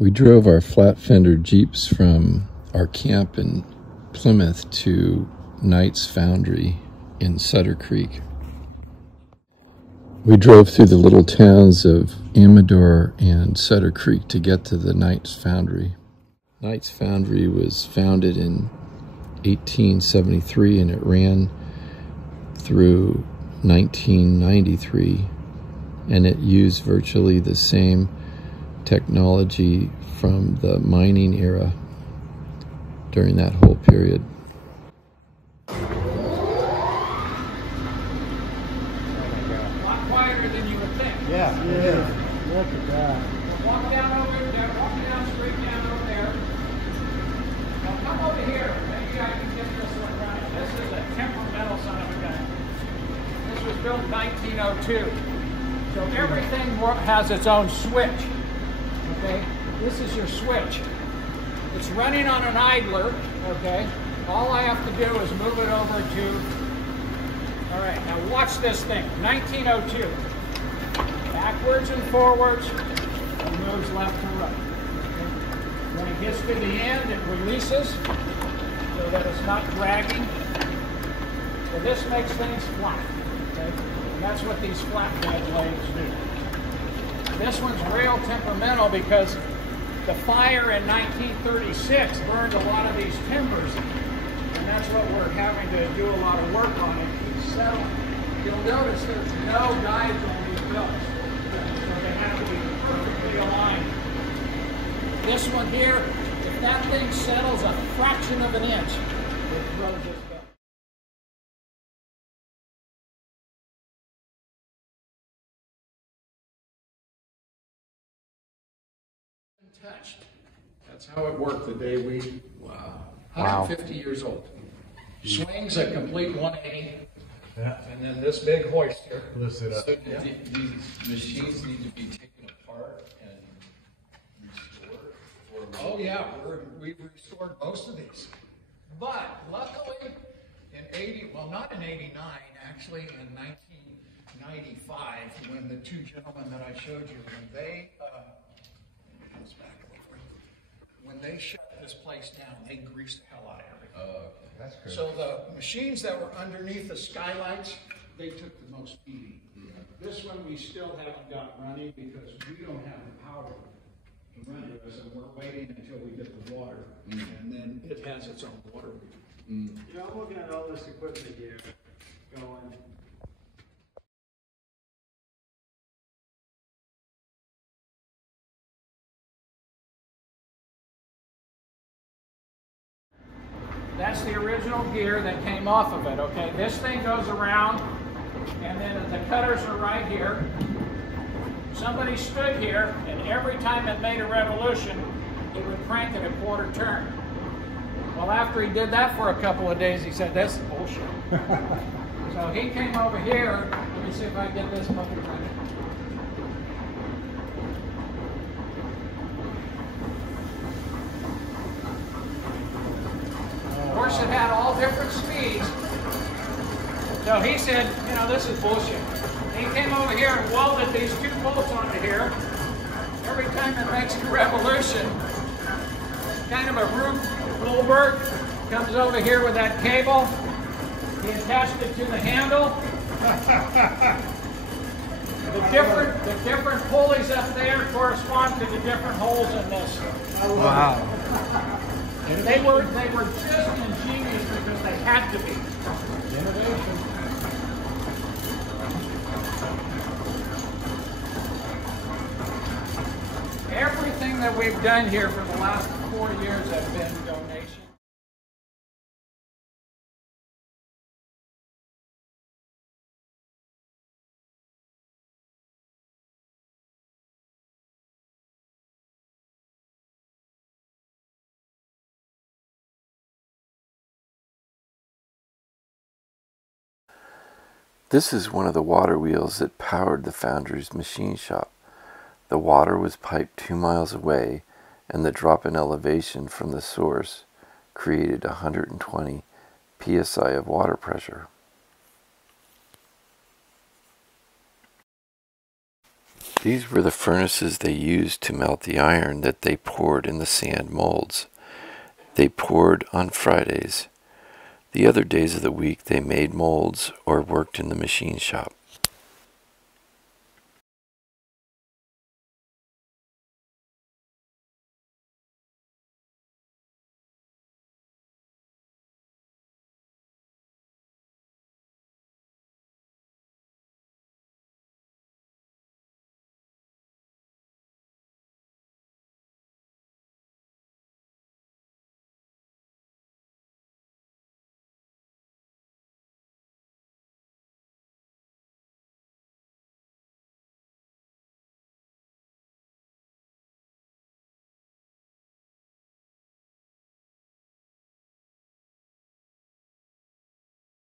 We drove our flat fender Jeeps from our camp in Plymouth to Knight Foundry in Sutter Creek. We drove through the little towns of Amador and Sutter Creek to get to the Knight Foundry. Knight Foundry was founded in 1873 and it ran through 1993, and it used virtually the same technology from the mining era during that whole period. A lot quieter than you would think. Yeah. Look at that. Walk down over there, walk down straight down over there. Now come over here. Maybe I can get this one right. This is a temperamental son of a gun. This was built in 1902. So everything has its own switch. Okay? This is your switch. It's running on an idler. Okay? All I have to do is move it over to... All right, now watch this thing. 1902. Backwards and forwards. It moves left to right. Okay? When it gets to the end, it releases so that it's not dragging. So this makes things flat. Okay? And that's what these flatbed blades do. This one's real temperamental because the fire in 1936 burned a lot of these timbers. And that's what we're having to do a lot of work on. It keeps settling. You'll notice there's no guides on these belts. So they have to be perfectly aligned. This one here, if that thing settles a fraction of an inch, it throws this belt. Touched. That's how it worked the day we, 150 years old. Swings a complete 180. Yeah. And then this big hoist here. Lifts it up. So these machines need to be taken apart and restored? Oh yeah, we've restored most of these. But luckily in not in 89, actually in 1995, when the two gentlemen that I showed you, when they shut this place down, they greased the hell out of everything. That's good. So the machines that were underneath the skylights, they took the most beating. This one we still haven't got running because we don't have the power to run it. So we're waiting until we get the water, and then it has its own water. You know, I'm looking at all this equipment here, going, That's the original gear that came off of it, okay? This thing goes around, and then the cutters are right here. Somebody stood here, and every time it made a revolution, he would crank it a quarter turn. Well, after he did that for a couple of days, he said, "This is bullshit." So he came over here. Let me see if I can get this puppy running. Of course, it had all different speeds. So he said, you know, this is bullshit. He came over here and welded these two bolts onto here. Every time it makes a revolution, kind of a Rube Goldberg comes over here with that cable. He attached it to the handle. The different pulleys up there correspond to the different holes in this. wow. And they were just ingenious because they had to be. Innovation. Everything that we've done here for the last 4 years has been donations. This is one of the water wheels that powered the foundry's machine shop. The water was piped 2 miles away, and the drop in elevation from the source created 120 psi of water pressure. These were the furnaces they used to melt the iron that they poured in the sand molds. They poured on Fridays. The other days of the week they made molds or worked in the machine shop.